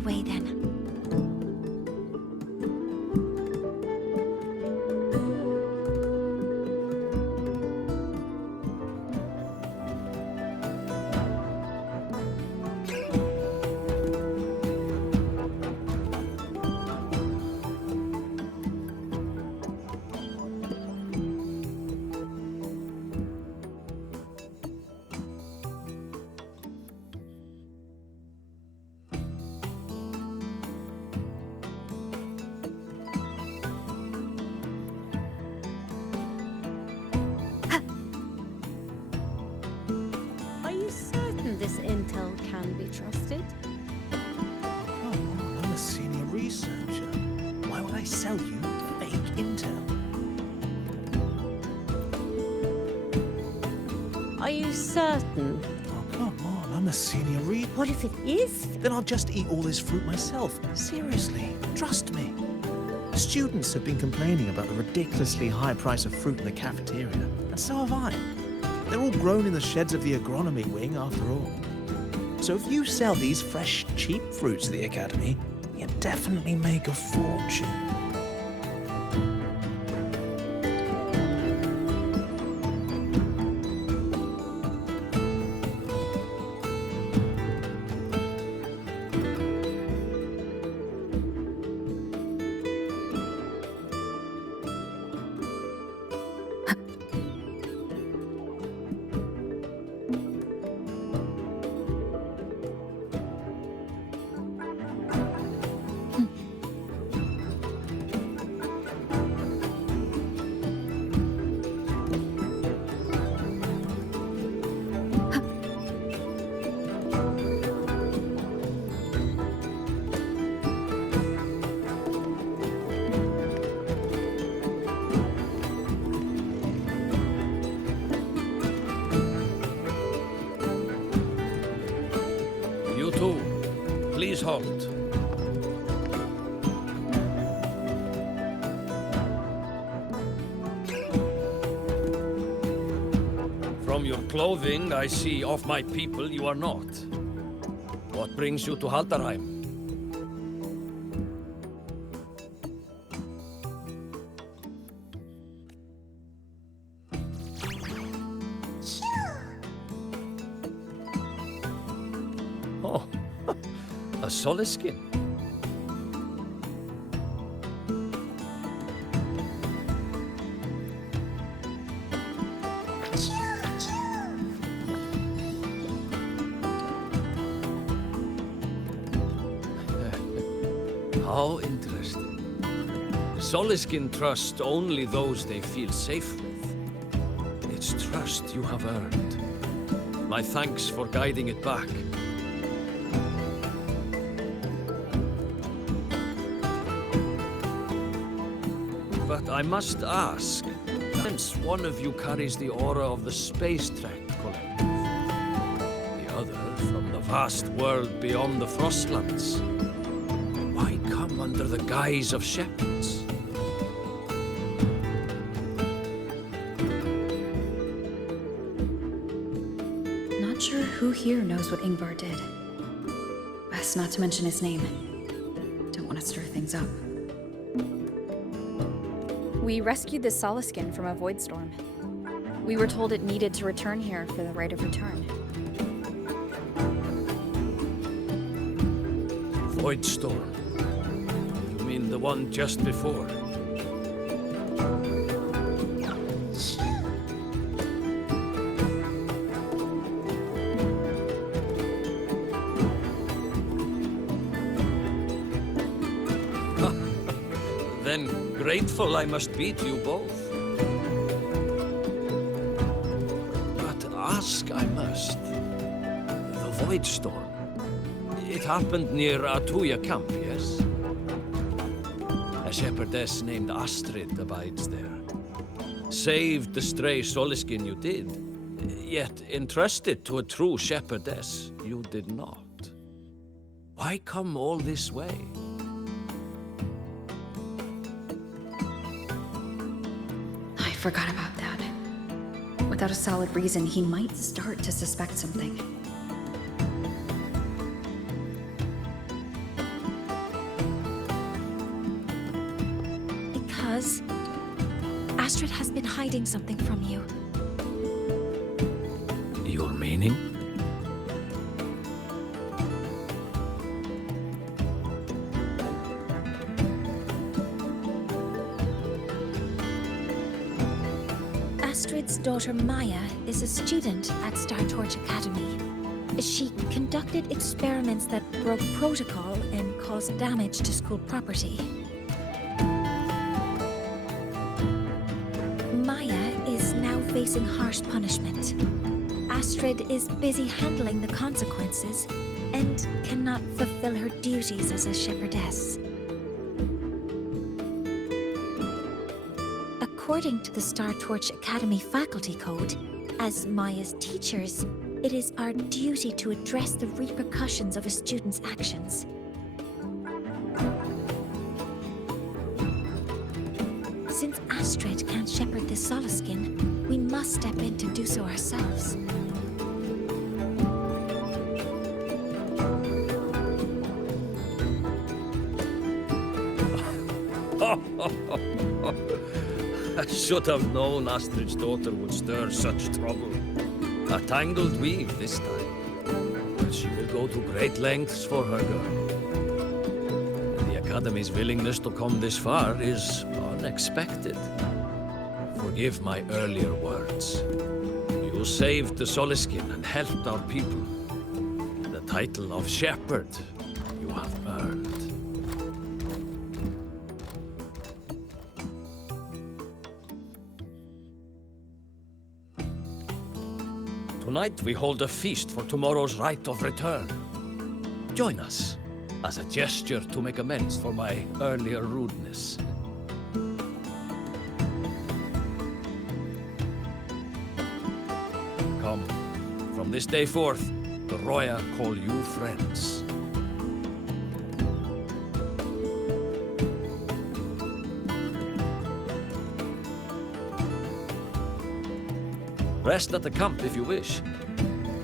our way then. This intel can be trusted? Come on, I'm a senior researcher. Why would I sell you fake intel? Are you certain? Oh, come on, I'm a senior researcher. What if it is? Then I'll just eat all this fruit myself. Seriously, trust me. Students have been complaining about the ridiculously high price of fruit in the cafeteria, and so have I. They're all grown in the sheds of the agronomy wing, after all. So if you sell these fresh, cheap fruits to the academy, you definitely make a fortune. You too. Please halt. From your clothing, I see of my people you are not. What brings you to Haldarheim? Oh, a Soliskin. How interesting. Soliskin trust only those they feel safe with. It's trust you have earned. My thanks for guiding it back. But I must ask, since one of you carries the aura of the Space Trek Collective, the other from the vast world beyond the Frostlands, why come under the guise of shepherds? Not sure who here knows what Ingvar did. Best not to mention his name. Don't want to stir things up. We rescued the Soliskin from a void storm. We were told it needed to return here for the right of return. Void storm. You mean the one just before? Then grateful I must be to you both. But ask I must. The void storm. It happened near Atuya camp, yes? A shepherdess named Astrid abides there. Saved the stray Soliskin you did, yet entrusted to a true shepherdess you did not. Why come all this way? I forgot about that. Without a solid reason, he might start to suspect something. because Astrid has been hiding something from you. Your meaning? Astrid's daughter Maya is a student at Star Torch Academy. She conducted experiments that broke protocol and caused damage to school property. Maya is now facing harsh punishment. Astrid is busy handling the consequences and cannot fulfill her duties as a shepherdess. According to the Star Torch Academy faculty code, as Maya's teachers, it is our duty to address the repercussions of a student's actions. Since Astrid can't shepherd this Solaskin, we must step in to do so ourselves. I should have known Astrid's daughter would stir such trouble. A tangled weave this time. But she will go to great lengths for her girl. And the Academy's willingness to come this far is unexpected. Forgive my earlier words. You saved the Solaskin and helped our people. The title of shepherd you have earned. Tonight we hold a feast for tomorrow's rite of return. Join us as a gesture to make amends for my earlier rudeness. Come, from this day forth, the Roya call you friends. Rest at the camp if you wish.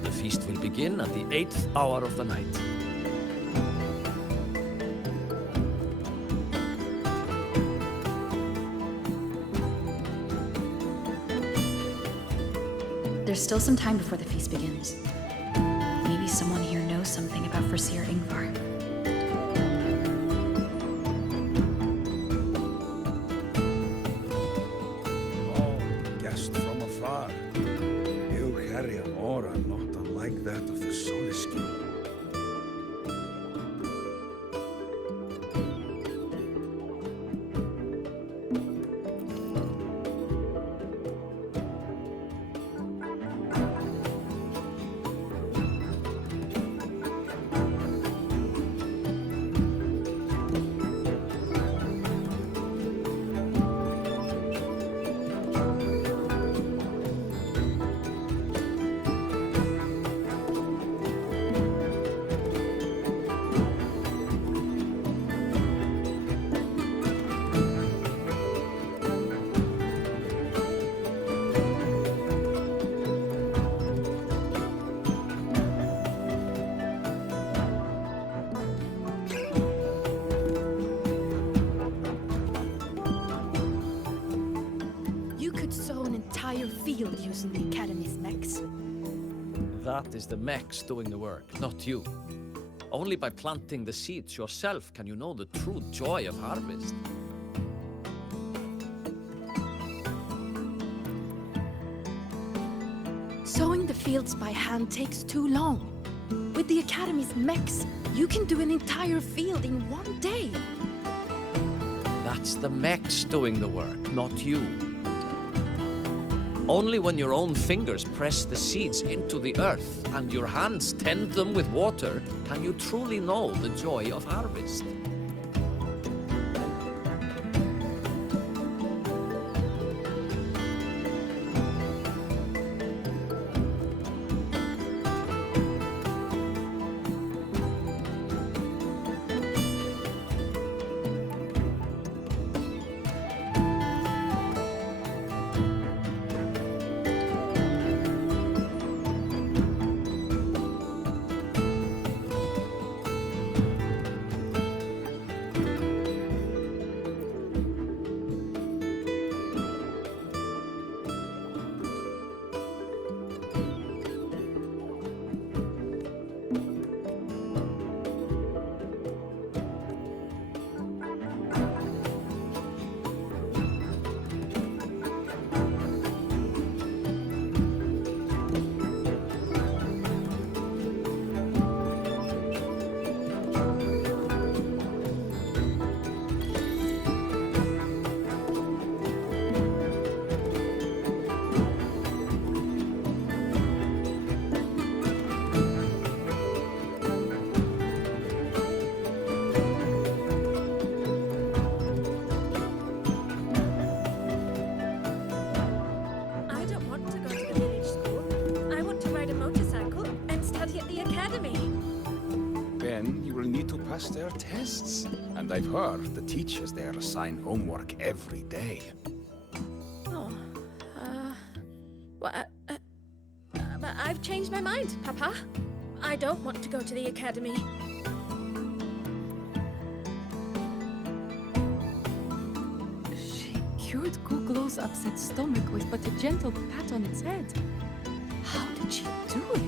The feast will begin at the 8th hour of the night. There's still some time before the feast begins. Maybe someone here knows something about Foreseer Ingvar. Oh, guest from afar. You carry an aura not unlike that of the Solaskin. Field using the Academy's mechs. That is the mechs doing the work, not you. Only by planting the seeds yourself can you know the true joy of harvest. Sowing the fields by hand takes too long. With the Academy's mechs, you can do an entire field in one day. That's the mechs doing the work, not you. Only when your own fingers press the seeds into the earth and your hands tend them with water can you truly know the joy of harvest. pass their tests. And I've heard the teachers there assign homework every day. Oh, well, but I've changed my mind, Papa. I don't want to go to the academy. She cured Googlo's upset stomach with but a gentle pat on its head. How did she do it?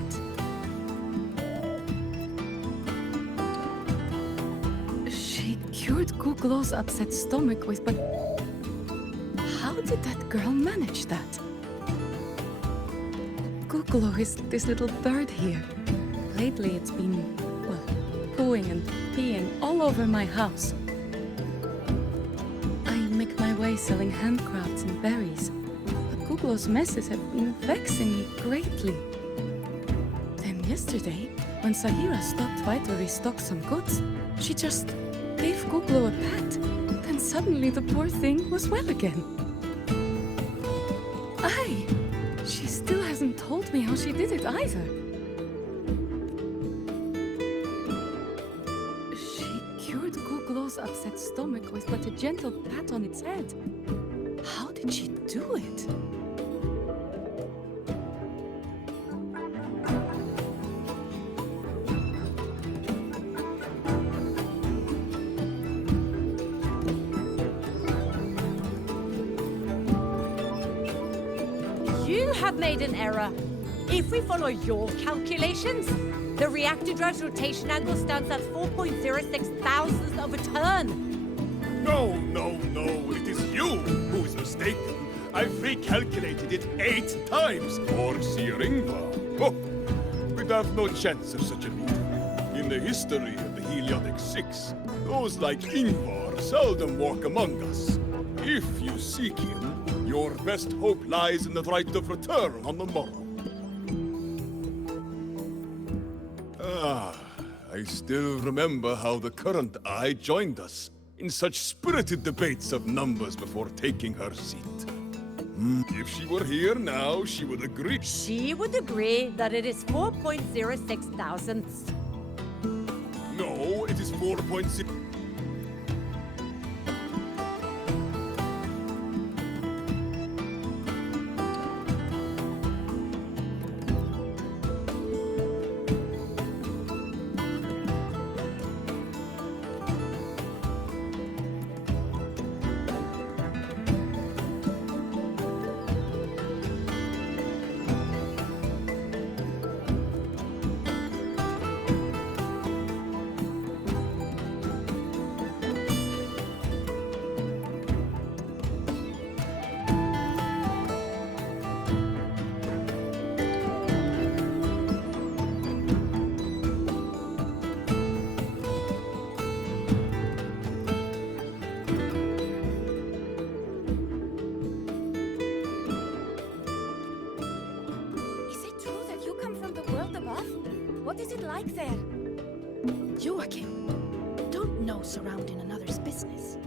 She cured Googlo's upset stomach with but... How did that girl manage that? Googlo is this little bird here. Lately it's been, well, pooing and peeing all over my house. I make my way selling handcrafts and berries, but Googlo's messes have been vexing me greatly. Then yesterday, when Sahira stopped by to restock some goods, she just gave Googlo a pat. Then suddenly the poor thing was well again. Aye, she still hasn't told me how she did it either. She cured Googlo's upset stomach with but a gentle pat on its head. How did she do it? You have made an error. If we follow your calculations, the reactor drive's rotation angle stands at 4.06 thousandths of a turn. No, it is you who is mistaken. I've recalculated it 8 times. Or Sir Ingvar. Oh, we'd have no chance of such a meeting. In the history of the Heliotic Six, those like Ingvar seldom walk among us. If you seek him, your best hope lies in the right of return on the morrow. I still remember how the current eye joined us in such spirited debates of numbers before taking her seat. If she were here now, she would agree. She would agree that it is 4.06 thousandths. No, it is 4.6. What is it like there? Joachim, don't nose around in another's business.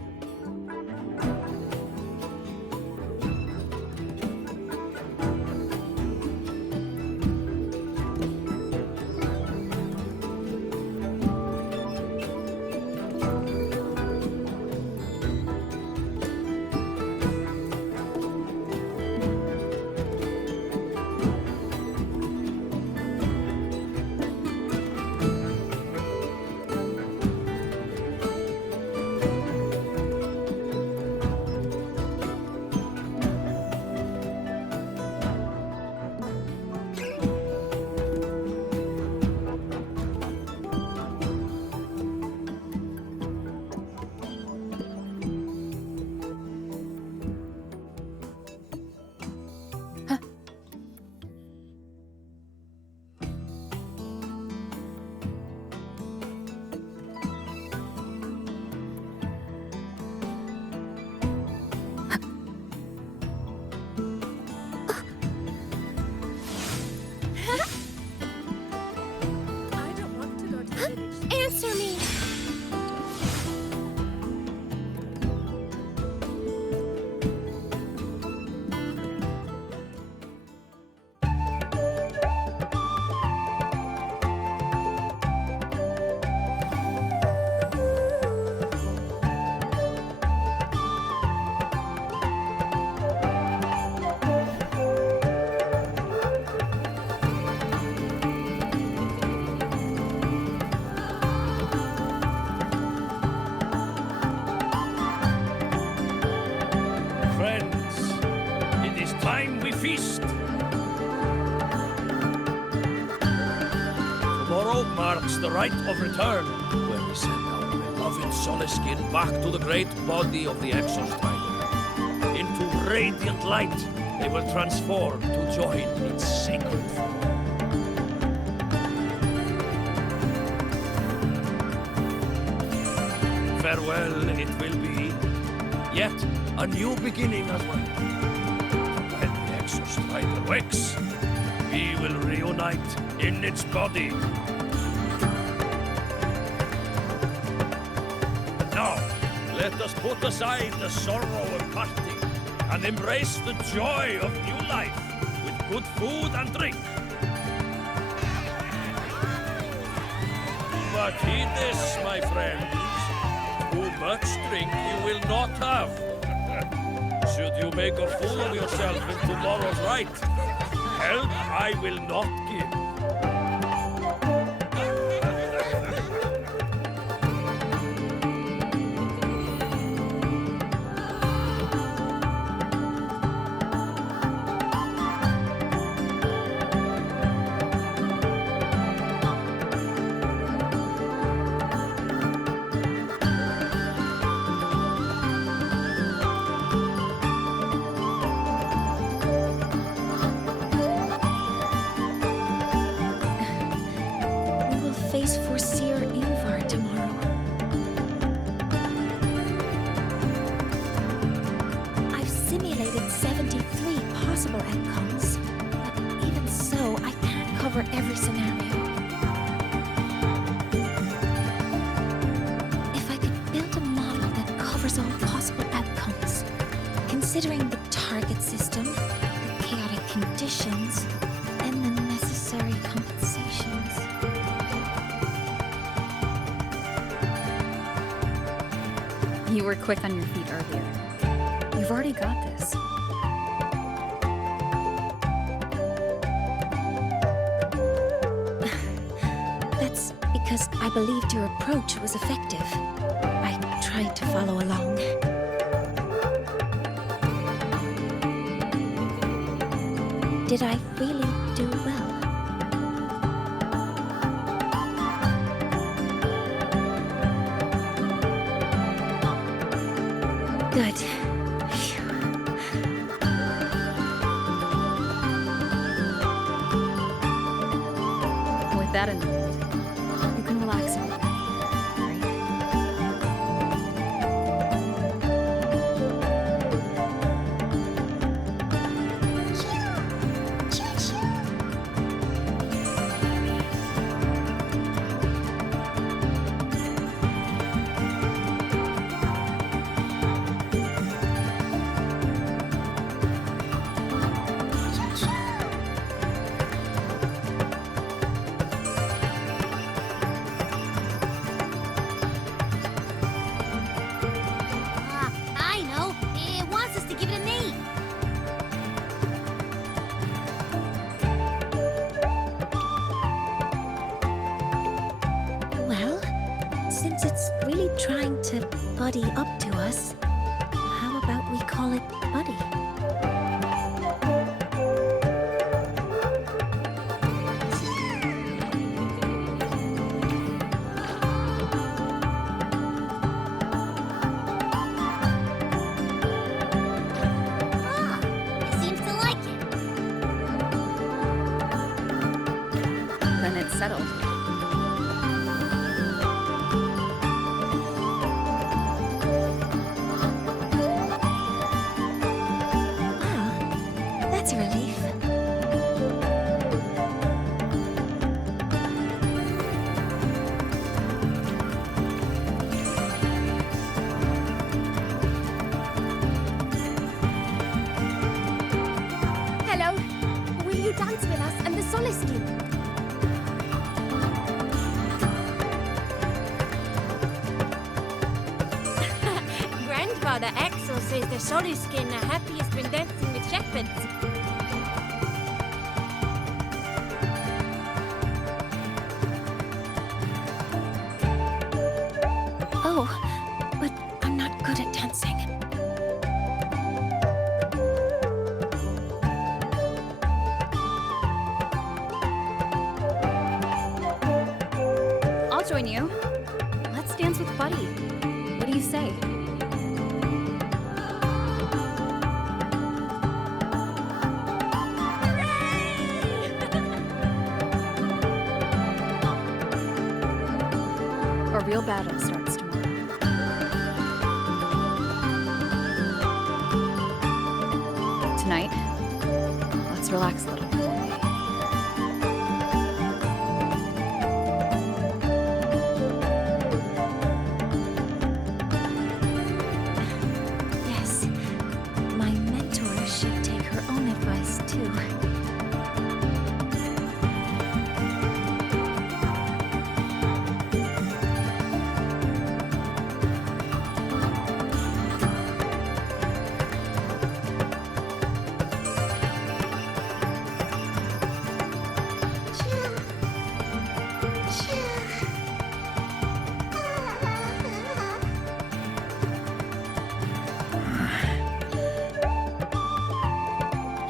feast. Tomorrow marks the rite of return, when we send our beloved Soliskin back to the great body of the Exostrider. Into radiant light, they will transform to join its sacred flow. Farewell it will be, yet a new beginning as well. When the Exostrider wakes, we will reunite in its body. Now, let us put aside the sorrow of parting and embrace the joy of new life with good food and drink. But heed this, my friends. Too much drink you will not have. Should you make a fool of yourself in tomorrow's rite, help I will not give. Every scenario. If I could build a model that covers all possible outcomes, considering the target system, the chaotic conditions, and the necessary compensations. You were quick on your feet earlier. You've already got this. Because I believed your approach was effective. I tried to follow along. Did I really do well? Good. With that in mind, you can relax a little, right? Trying to buddy up to us. How about we call it Buddy? It seems to like it. Then it's settled. Dance with us and the Soliskin. Grandfather Axel says the Soliskin are happiest when dancing with shepherds. Oh, but I'm not good at dancing. join you. Let's dance with Buddy. What do you say? A real battle starts tomorrow. Tonight, let's relax a little. Yes, my mentor should take her own advice too.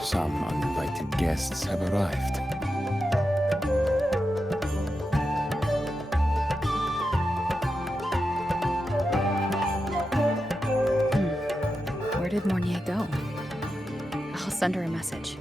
Some uninvited guests have arrived. Where did Mornier go? I'll send her a message.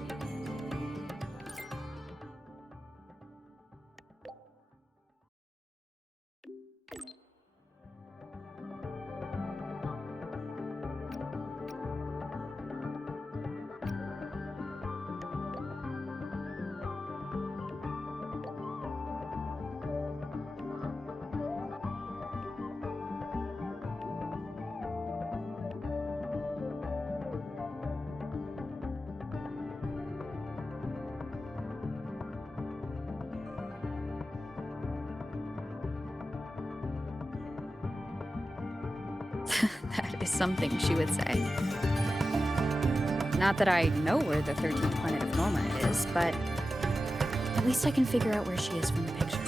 That is something she would say. Not that I know where the 13th planet of Norma is, but at least I can figure out where she is from the picture.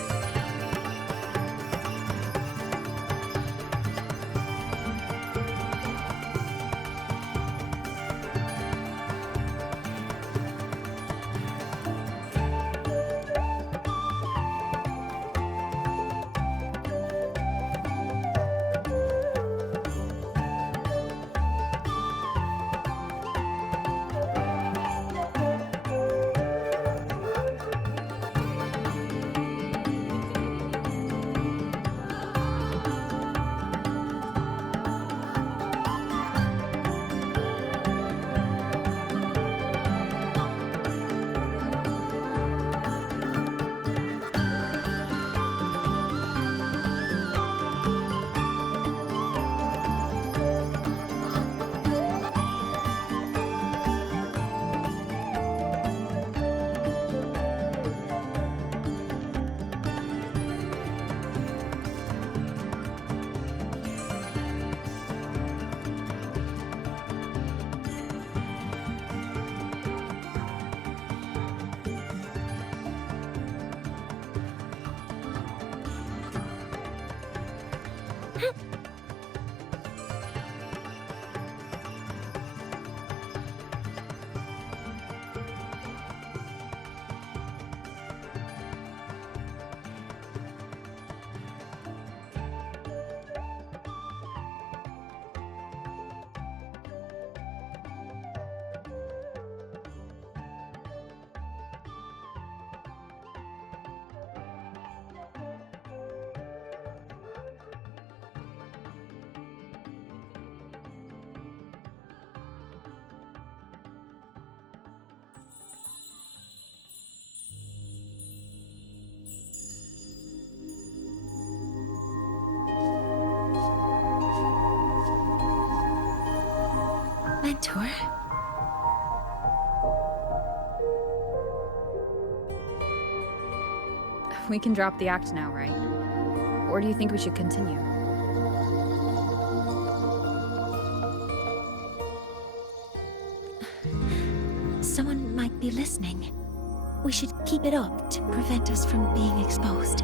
Mentor? We can drop the act now, right? Or do you think we should continue? Someone might be listening. We should keep it up to prevent us from being exposed.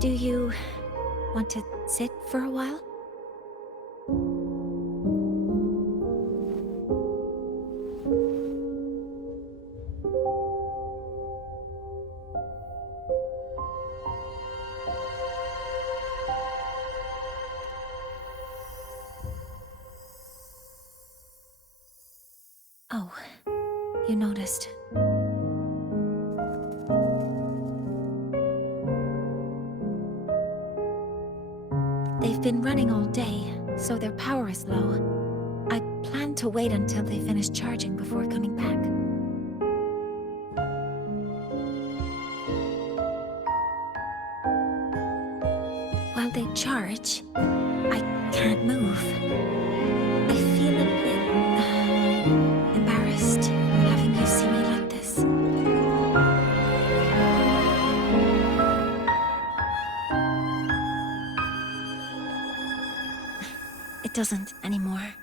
Do you want to sit for a while? you noticed. They've been running all day, so their power is low. I plan to wait until they finish charging before coming back. While they charge, I can't move. I feel a bit embarrassed having you see me like this. It doesn't anymore.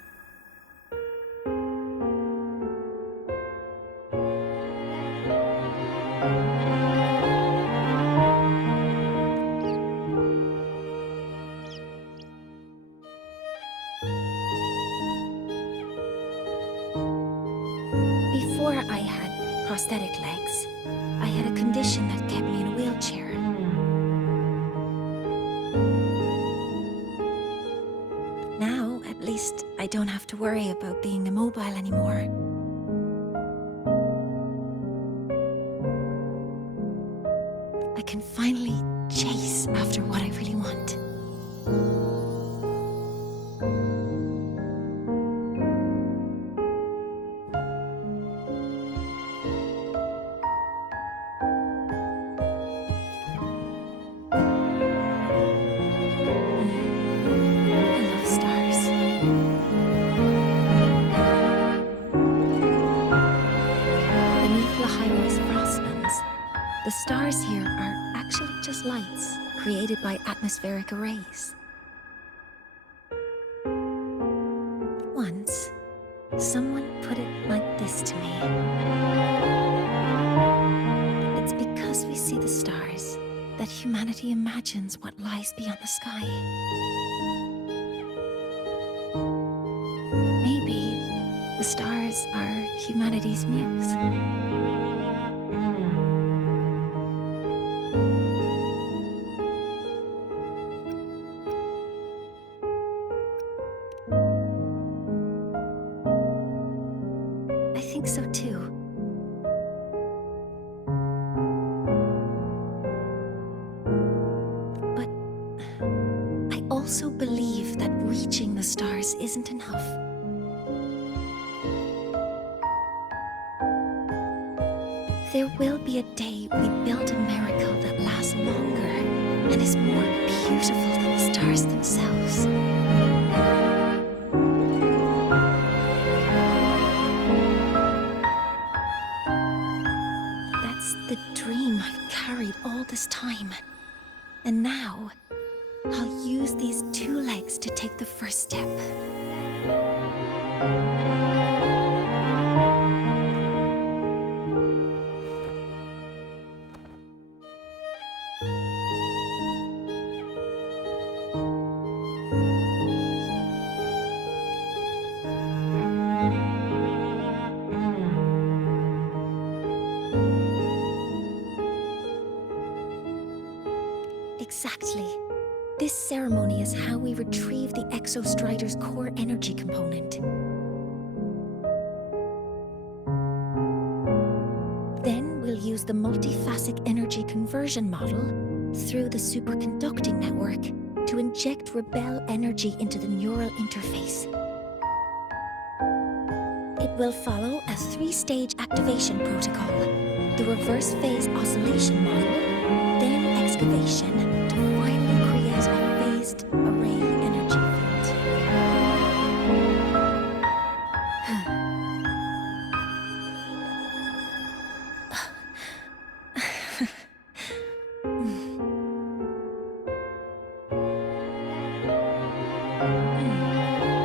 Before I had prosthetic legs, I had a condition that kept me in a wheelchair. Now, at least, I don't have to worry about being immobile anymore. I can finally chase after what I really want. I love stars. Beneath Lahairo's frostlands, the stars here are actually just lights created by atmospheric arrays. Once, someone put it like this to me. It's because we see the stars that humanity imagines what lies beyond the sky. Maybe the stars are humanity's muse. I think so too. But I also believe that reaching the stars isn't enough. There will be a day we build a miracle that lasts longer and is more beautiful than the stars themselves. That's the dream I've carried all this time. And now, I'll use these two legs to take the first step. Exactly. This ceremony is how we retrieve the Exostrider's core energy component. Then we'll use the multiphasic energy conversion model through the superconducting network to inject rebel energy into the neural interface. It will follow a 3-stage activation protocol: the reverse phase oscillation model, then excavation, to finally create a phased array energy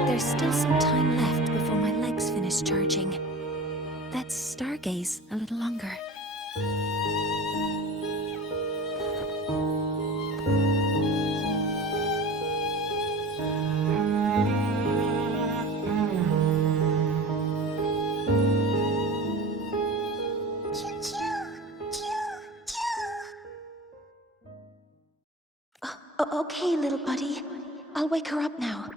There's still some time left before my legs finish charging. Let's stargaze a little longer. Okay, little buddy. I'll wake her up now.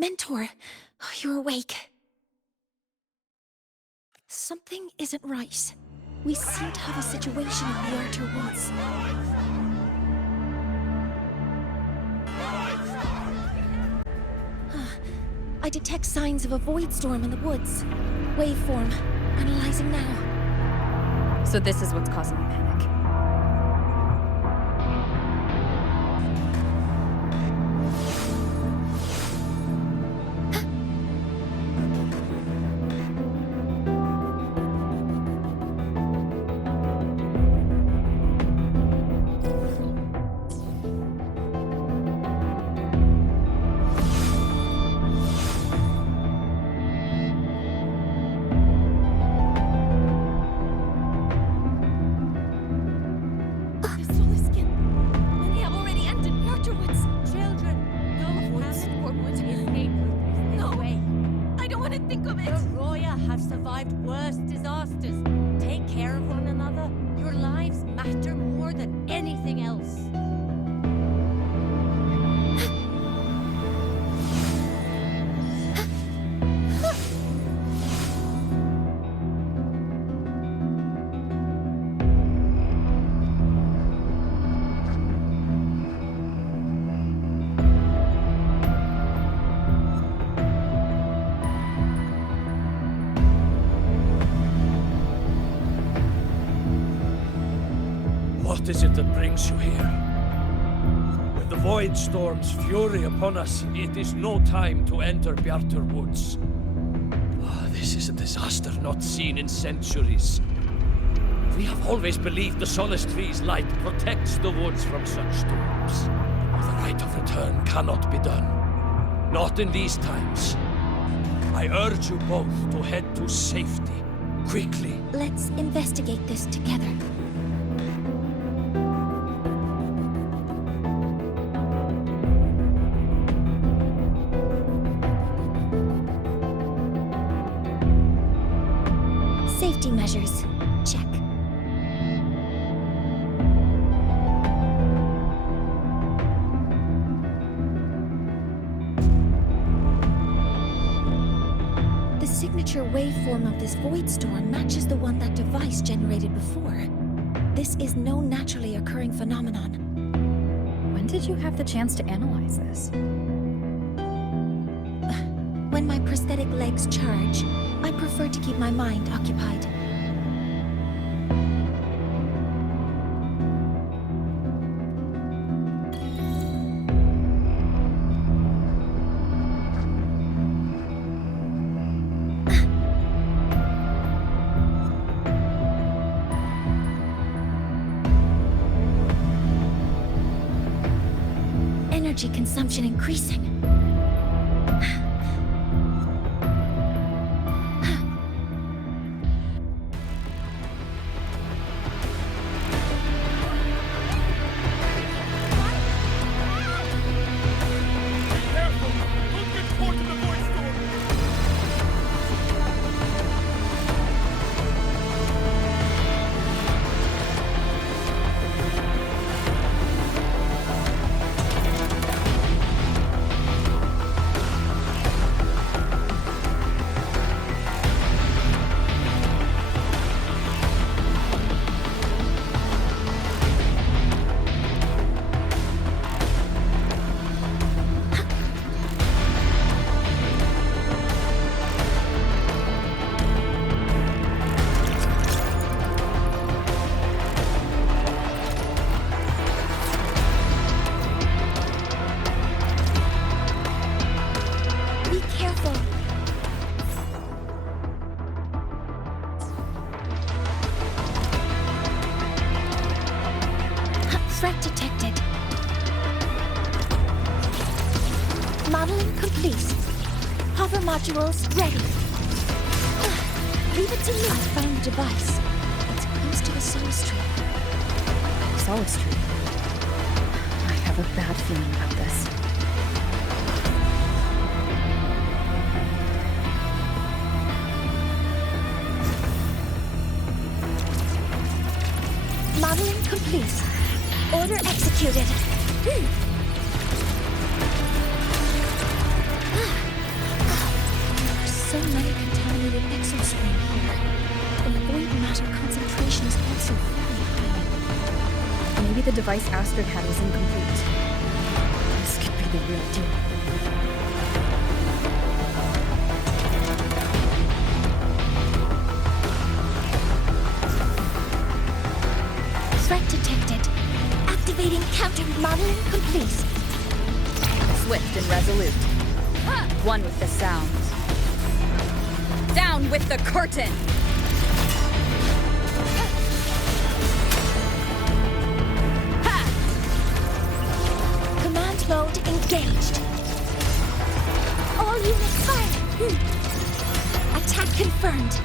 Mentor, you're awake. Something isn't right. We seem to have a situation in the outer woods. I detect signs of a void storm in the woods. Waveform. Analyzing now. So this is what's causing the panic. What is it that brings you here? With the Void Storm's fury upon us, it is no time to enter Bjartur Woods. This is a disaster not seen in centuries. We have always believed the Solace Tree's light protects the woods from such storms. The right of return cannot be done. Not in these times. I urge you both to head to safety, quickly. Let's investigate this together. Safety measures. Check. The signature waveform of this void storm matches the one that device generated before. This is no naturally occurring phenomenon. When did you have the chance to analyze this? When my prosthetic legs charge, I prefer to keep my mind occupied. Energy consumption increasing. Threat detected. Modeling complete. Hover modules ready. Leave it to me. I found the device. It's close to the Solace Tree. Solace Tree? I have a bad feeling about this. Modeling complete. Order executed. many contaminated exospring here. The void matter concentration is also very high. Maybe the device Astrid had was incomplete. This could be the real deal. Threat detected. Activating counter modeling complete. Swift and resolute. One with the sound. Down with the curtain! Command mode engaged. All units fired. Attack confirmed.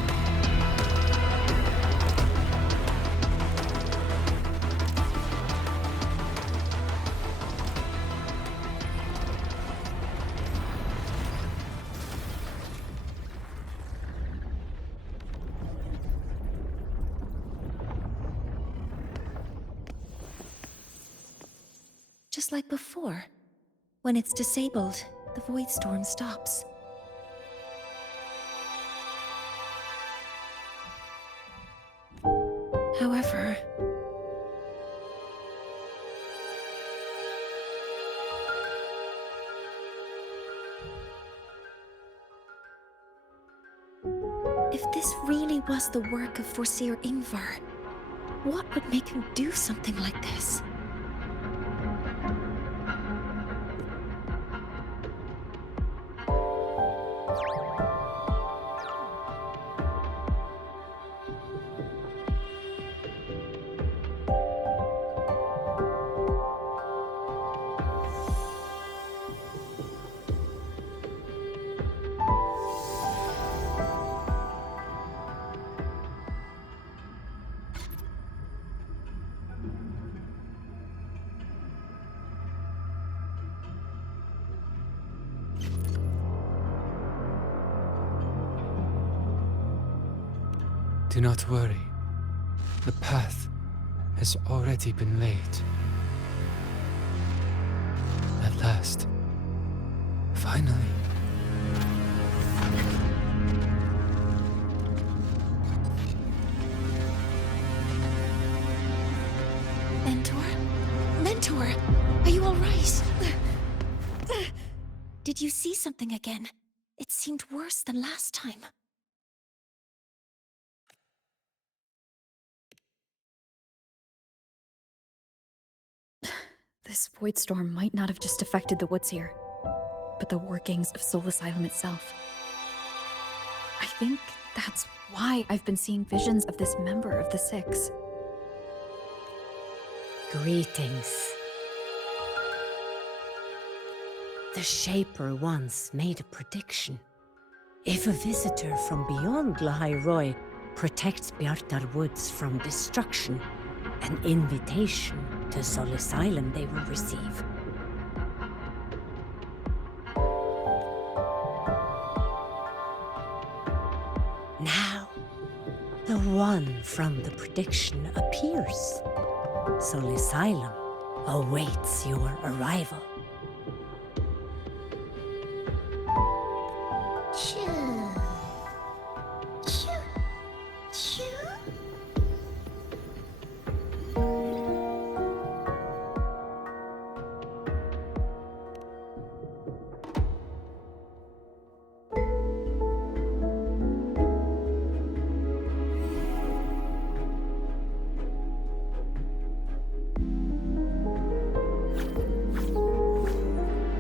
Just like before. When it's disabled, the void storm stops. However... if this really was the work of Foreseer Ingvar, what would make him do something like this? Do not worry. The path has already been laid. At last. Finally. Mentor? Mentor! Are you alright? Did you see something again? It seemed worse than last time. This void storm might not have just affected the woods here, but the workings of Soul Asylum itself. I think that's why I've been seeing visions of this member of the Six. Greetings. The Shaper once made a prediction. If a visitor from beyond Lahai Roy protects Bjartar Woods from destruction, an invitation to Soul Asylum they will receive. Now, the one from the prediction appears. Soul Asylum awaits your arrival.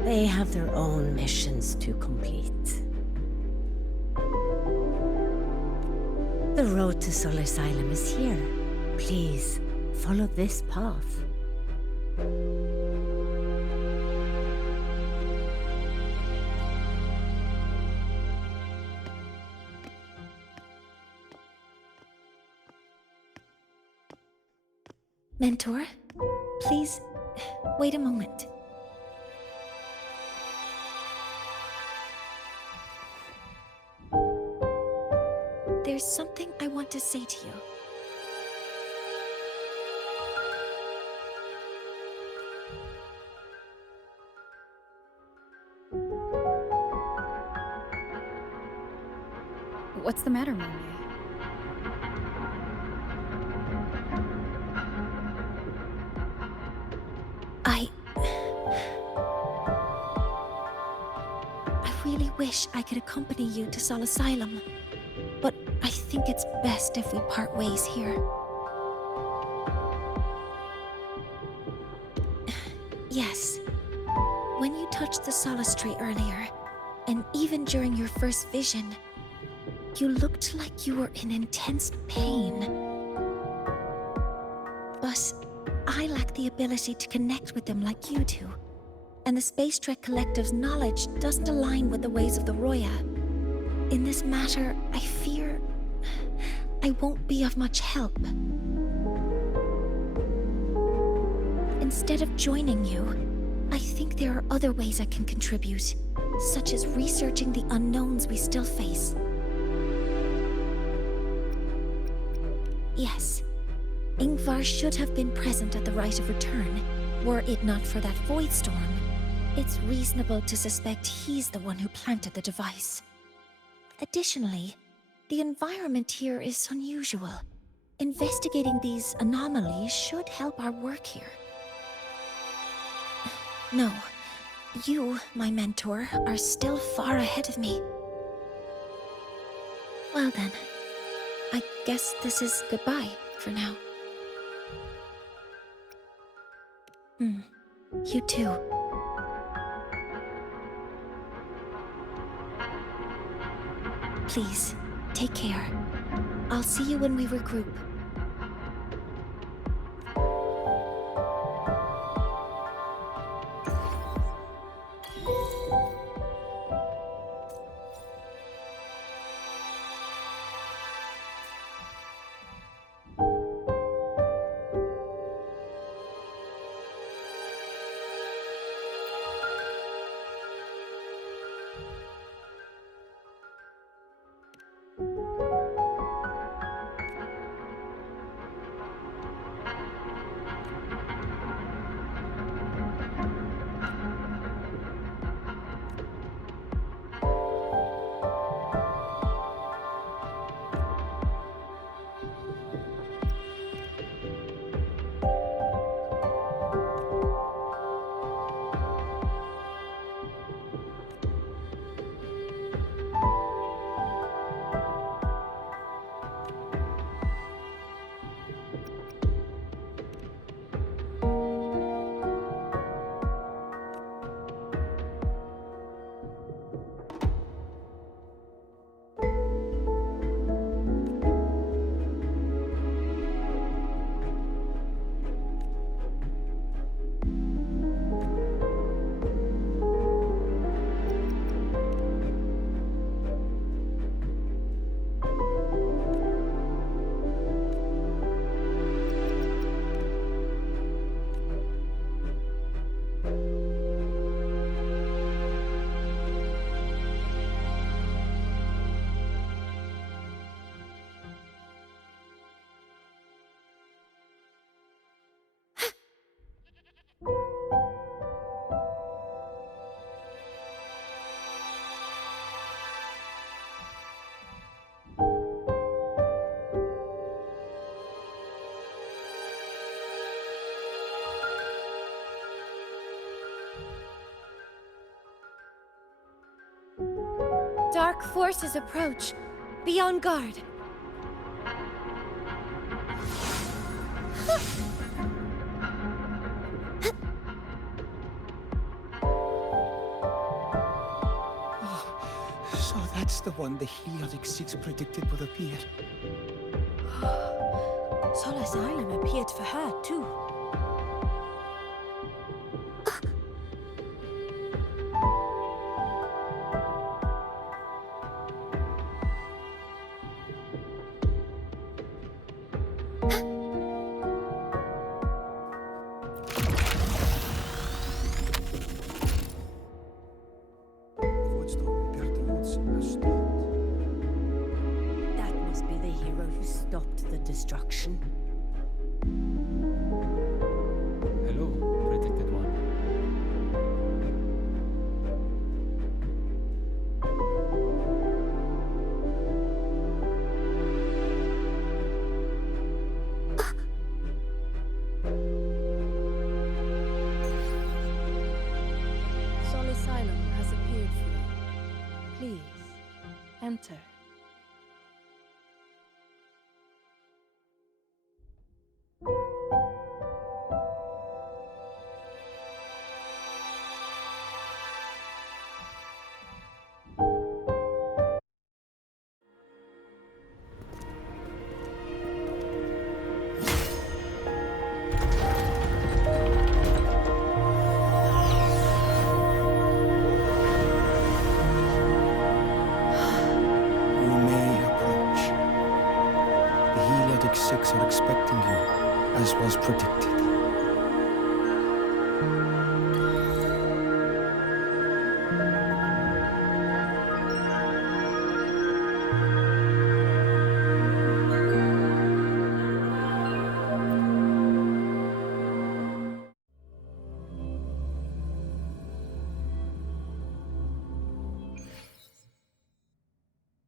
They have their own missions to complete. The road to Soul Asylum is here. Please, follow this path. Mentor, please, wait a moment. There's something I want to say to you. What's the matter, Monet? I really wish I could accompany you to Sol Asylum, but I think it's best if we part ways here. Yes. When you touched the Solace Tree earlier, and even during your first vision, you looked like you were in intense pain. But I lack the ability to connect with them like you do, and the Space Trek Collective's knowledge doesn't align with the ways of the Roya. In this matter, I fear I won't be of much help. Instead of joining you, I think there are other ways I can contribute, such as researching the unknowns we still face. Yes, Ingvar should have been present at the Rite of Return, were it not for that void storm. It's reasonable to suspect he's the one who planted the device. Additionally, the environment here is unusual. Investigating these anomalies should help our work here. No, you, my mentor, are still far ahead of me. Well then, I guess this is goodbye for now. You too. Please, take care. I'll see you when we regroup. Dark forces approach. Be on guard. So that's the one the Heliotic 6 predicted would appear. Sol Asylum appeared for her, too. That must be the hero who stopped the destruction. Hello, predicted one. center. You may approach. The Heliotic Six are expecting you, as was predicted.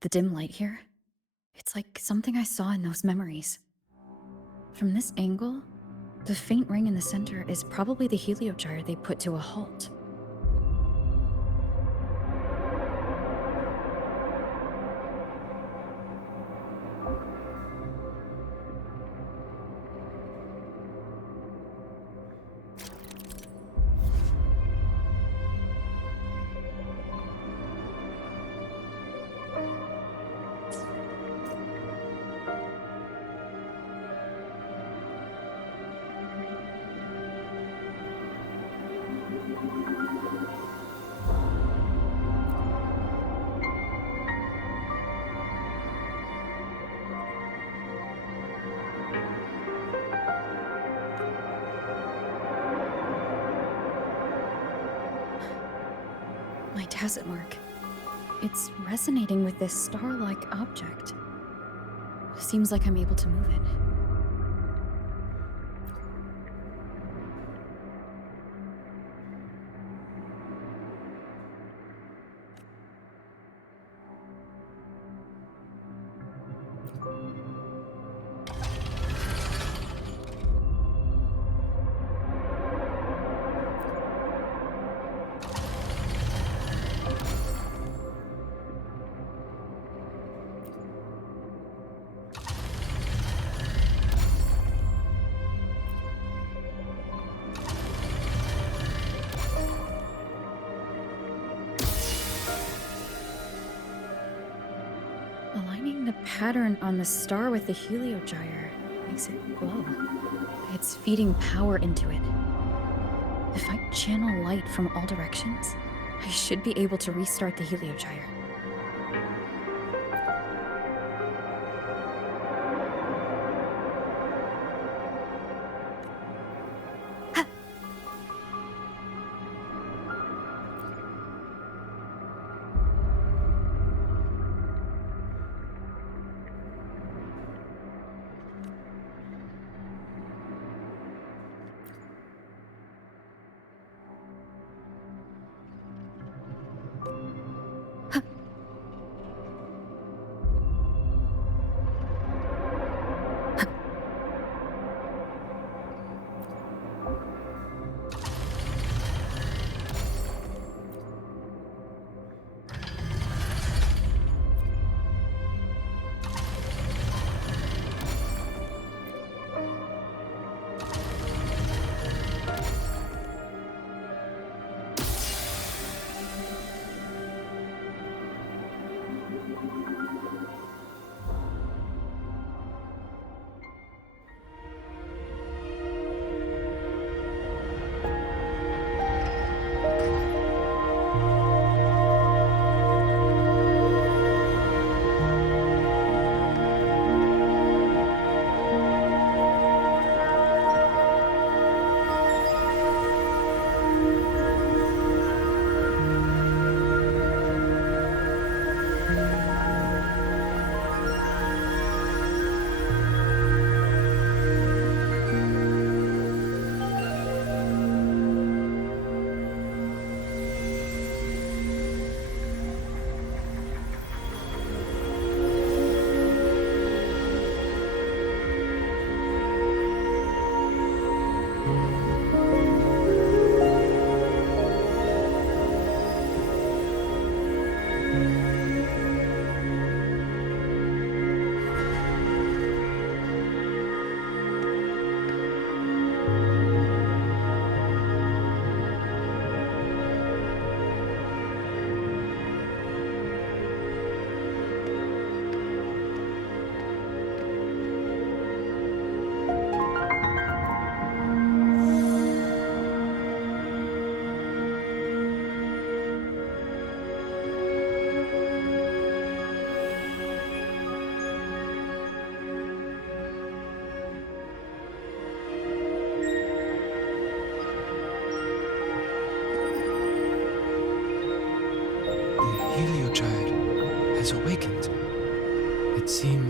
The dim light here? It's like something I saw in those memories. From this angle, the faint ring in the center is probably the heliogyre they put to a halt. My tacit mark. It's resonating with this star-like object. Seems like I'm able to move it. Aligning the pattern on the star with the heliogyre makes it glow. It's feeding power into it. If I channel light from all directions, I should be able to restart the heliogyre.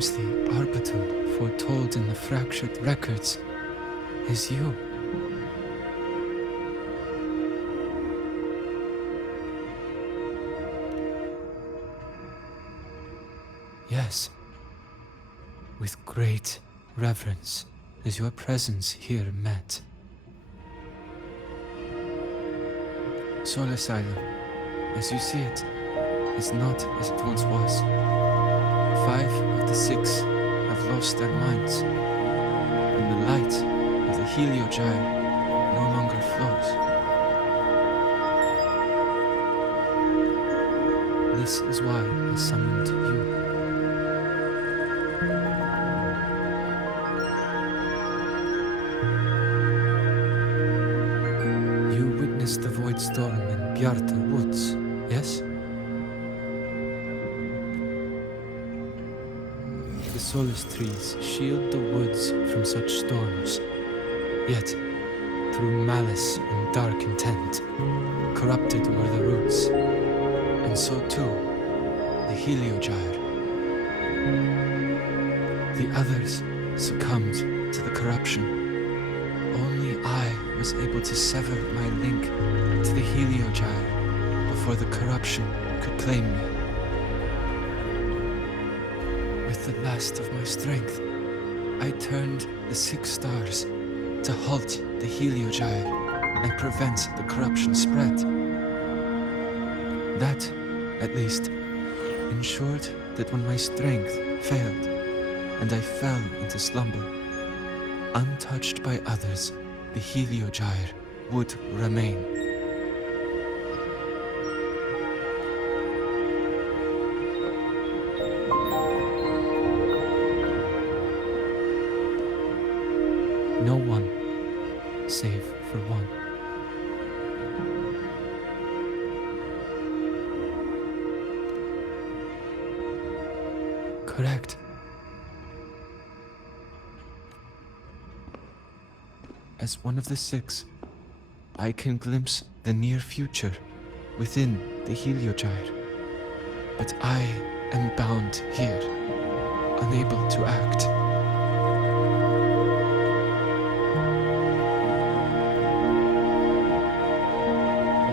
seems the Arbiton foretold in the fractured records is you. Yes, with great reverence is your presence here met. Soul Asylum, as you see it, is not as it once was. 5 of the 6 have lost their minds, and the light of the Heliogyre no longer flows. This is why I summoned you. You witnessed the Void Storm in Bjarta Woods, yes? The Solace trees shield the woods from such storms, yet, through malice and dark intent, corrupted were the roots, and so too, the Heliogyre. The others succumbed to the corruption. Only I was able to sever my link to the Heliogyre before the corruption could claim me. With the last of my strength, I turned the 6 stars to halt the Heliogyre and prevent the corruption spread. That, at least, ensured that when my strength failed and I fell into slumber, untouched by others, the Heliogyre would remain. No one, save for one. Correct. As one of the 6, I can glimpse the near future within the Heliogyre. But I am bound here, unable to act.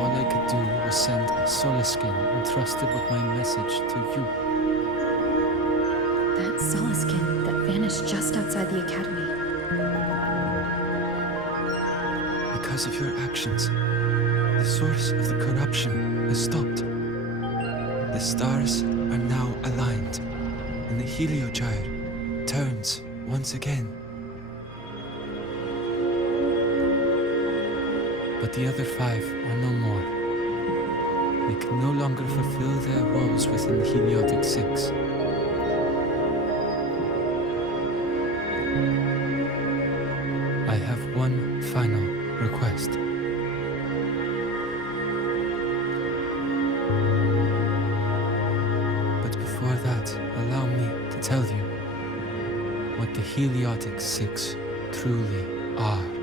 All I could do was send a Solaskin entrusted with my message to you. That Solaskin that vanished just outside the academy. Because of your actions, the source of the corruption has stopped. The stars are now aligned, and the Heliogyre turns once again. But the other 5 are no more. They can no longer fulfill their roles within the Heliotic 6. I have one final request. But before that, allow me to tell you what the Heliotic 6 truly are.